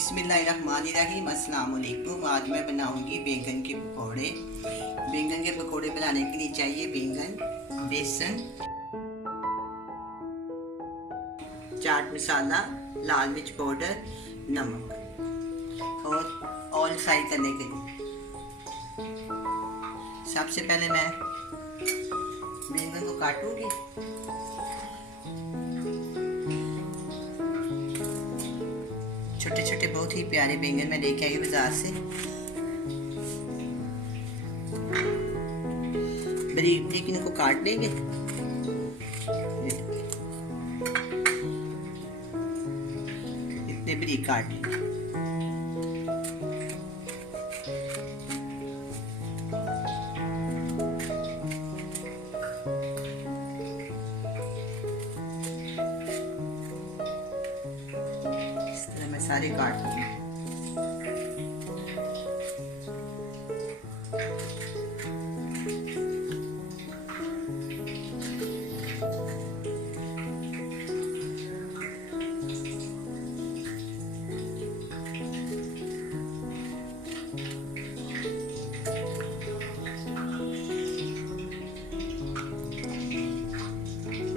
बिस्मिल्लाहिर्रहमानिर्रहीम। अस्सलाम वालेकुम। आज मैं बनाऊंगी बैंगन के पकौड़े। बैंगन के पकौड़े बनाने के लिए चाहिए बैंगन, बेसन, चाट मसाला, लाल मिर्च पाउडर, नमक और ऑयल फ्राई करने के लिए। सबसे पहले मैं बैंगन को काटूंगी। छोटे छोटे बहुत ही प्यारे बैंगन मैं लेके आई बाजार से। बारीक बारीक इनको काट लेंगे। इतने बारीक काट लेंगे। इस तरह मैं सारे काट लूंगी।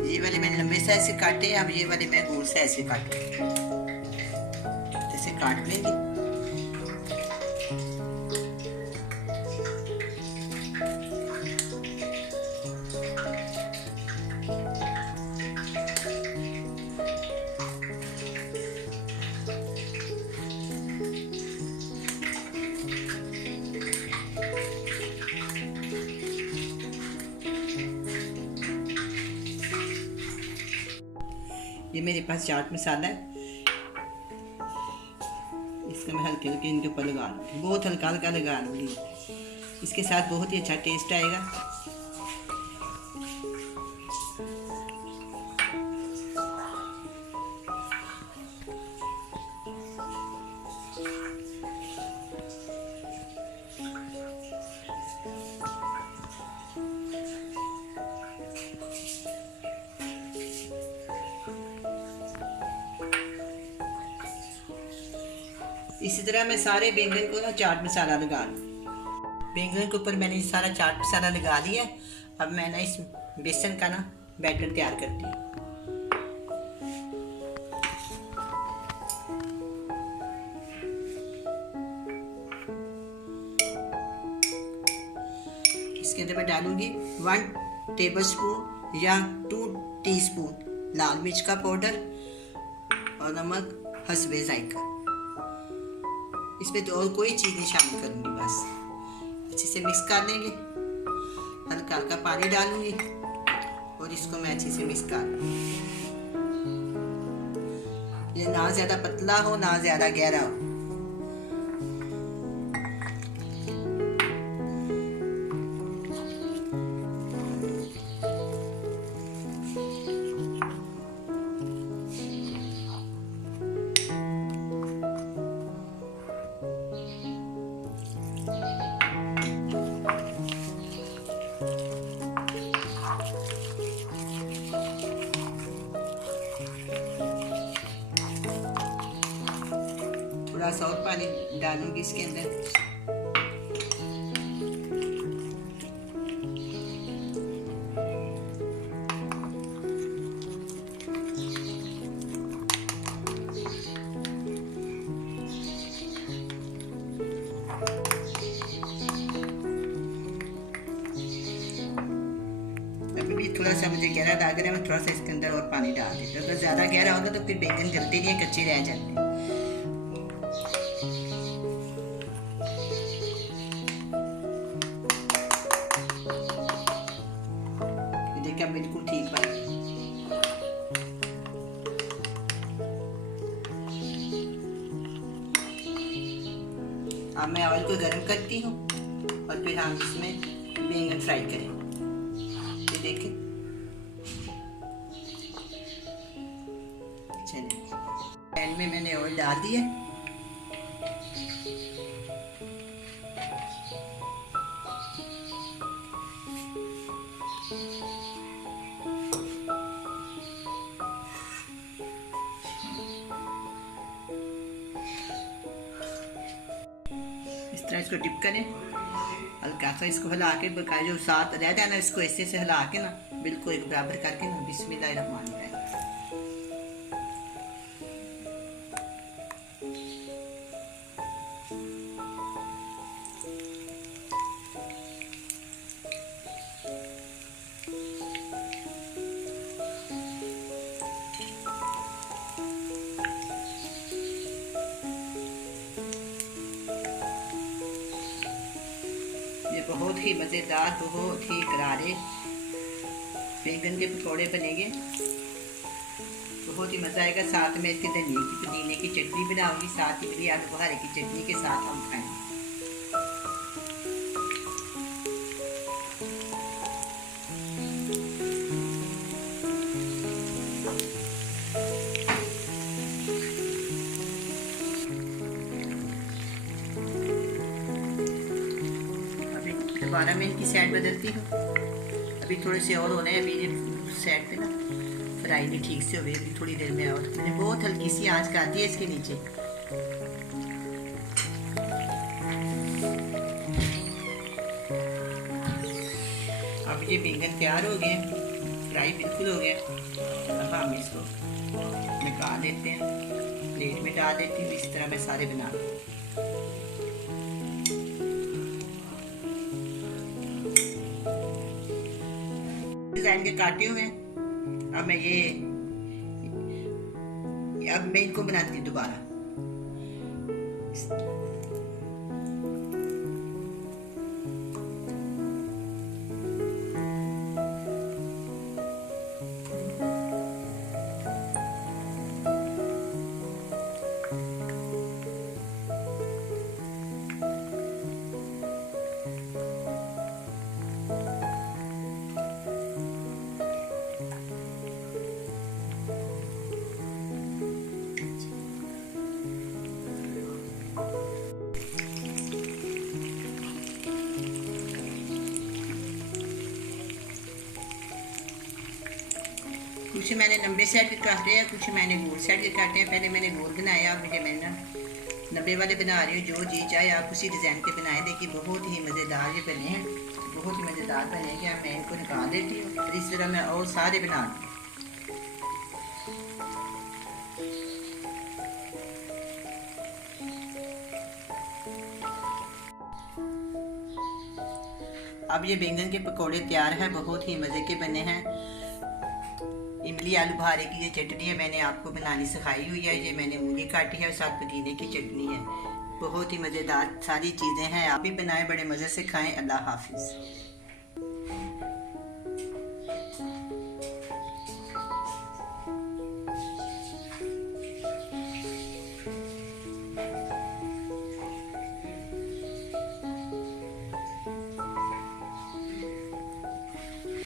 ये वाले मैंने लंबे साइज से काटे, अब ये वाले मैं गोल साइज से काटे। ऐसे काट लेंगे। ये मेरे पास चाट मसाला है, इसका मैं हल्के हल्के इनके ऊपर लगा लूँगी। बहुत हल्का हल्का लगा लूँगी। इसके साथ बहुत ही अच्छा टेस्ट आएगा। इसी तरह मैं सारे बैंगन को ना चाट मसाला लगा लूँ। बैंगन के ऊपर मैंने सारा चाट मसाला लगा लिया। अब मैं ना इस बेसन का ना बैटर तैयार करती हूँ। इसके अंदर मैं डालूंगी 1 टेबलस्पून या 2 टीस्पून लाल मिर्च का पाउडर और नमक हस्बे जायका। इसमें तो और कोई चीज़ नहीं शामिल करूँगी, बस अच्छे से मिक्स कर लेंगे। हल्का हल्का पानी डालूंगी और इसको मैं अच्छे से मिक्स कर लूँगी। ये ना ज़्यादा पतला हो ना ज़्यादा गहरा हो। थोड़ा सा और पानी डालूंगी इसके अंदर। अभी भी थोड़ा सा मुझे गहरा लग रहा है, मैं थोड़ा सा इसके अंदर और पानी डाल देती हूँ। अगर ज़्यादा गहरा होगा तो फिर बैंगन गलते नहीं, कच्चे रह जाते हैं। देखिए बिल्कुल ठीक बना। अब मैं ऑयल को गर्म करती हूँ और फिर हम इसमें बैंगन फ्राई करेंगे। ये देखिए, चलिए पैन में मैंने ऑयल डाल दिया। तरह इसको डिप करें, हल्का सा इसको हिला के बकाया जो साथ रह जाए ना इसको ऐसे से हिला के ना बिल्कुल एक बराबर करके ना बिस्मिल्लाहिर्रहमानिर्रहीम। ये बहुत ही मज़ेदार, बहुत ही करारे बैंगन के पकौड़े बनेंगे, बहुत ही मज़ा आएगा। साथ में इसके धनिया की पुदीने की चटनी बनाऊंगी, साथ ही आलू बुखारे की चटनी के साथ हम खाएंगे। दोबारा मैं इनकी साइड बदलती हूँ। अभी थोड़े से और होने हैं, अभी ये साइड पे ना फ्राई नहीं ठीक से हो गई, अभी थोड़ी देर में और मैंने बहुत हल्की सी आंच कर दी है इसके नीचे। अब ये बैंगन तैयार हो गए, फ्राई बिल्कुल हो गया। अब हम इसको निकाल लेते हैं, प्लेट में डाल देती हूँ। इस तरह मैं सारे बना लूँ। डिजाइन के काटे हुए हैं। अब मैं इनको बनाती हूँ दोबारा। कुछ मैंने लंबे साइड के काटे हैं, कुछ मैंने गोल साइड के काटे हैं। पहले मैंने गोल बनाया, मुझे मैंने 90 वाले बना रही हूँ। जो जी चाहे आप उसी डिज़ाइन के बनाए। देखिए बहुत ही मज़ेदार ये बने हैं, बहुत ही मज़ेदार बनेंगे। अब मैं इनको निकाल देती हूँ और इस तरह मैं और सारे बना दूँ। अब ये बैंगन के पकौड़े तैयार हैं, बहुत ही मज़े के बने हैं। इमली आलू बुखारे की ये चटनी है, मैंने आपको बनानी सिखाई हुई है। ये मैंने मूली काटी है और साथ पुदीने की चटनी है। बहुत ही मज़ेदार सारी चीज़ें हैं, आप भी बनाएं, बड़े मज़े से खाएं। अल्लाह हाफिज़।